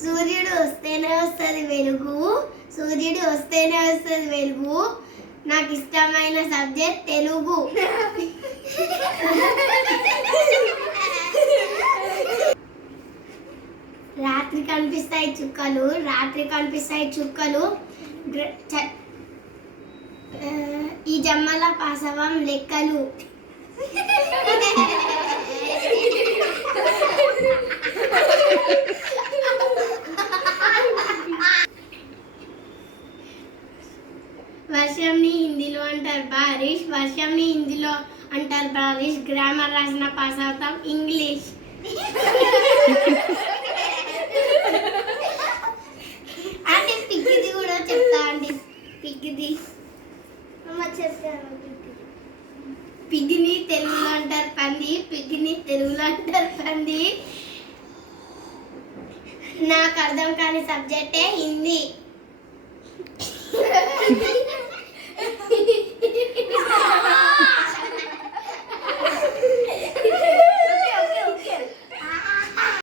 సూర్యుడు వస్తేనే వస్తుంది వెలుగు, సూర్యుడు వస్తేనే వస్తుంది వెలుగు, నాకు ఇష్టమైన సబ్జెక్ట్ తెలుగు. రాత్రి కనిపిస్తాయి చుక్కలు, రాత్రి కనిపిస్తాయి చుక్కలు, ఈ జమ్మల పాసవం లెక్కలు. వర్షంని హిందీలో అంటారు బారిష్, వర్షంని హిందీలో అంటారు బారిష్. గ్రామర్ రాసిన పాస్ అవుతాం ఇంగ్లీష్. అంటే పిగ్గిది కూడా చెప్తా అండి. పిగ్గిది పిగ్గిని తెలుగులో అంటారు పంది, పిగ్గిని తెలుగులో అంటారు పంది. నాకు అర్థం కాని సబ్జెక్టే హిందీ.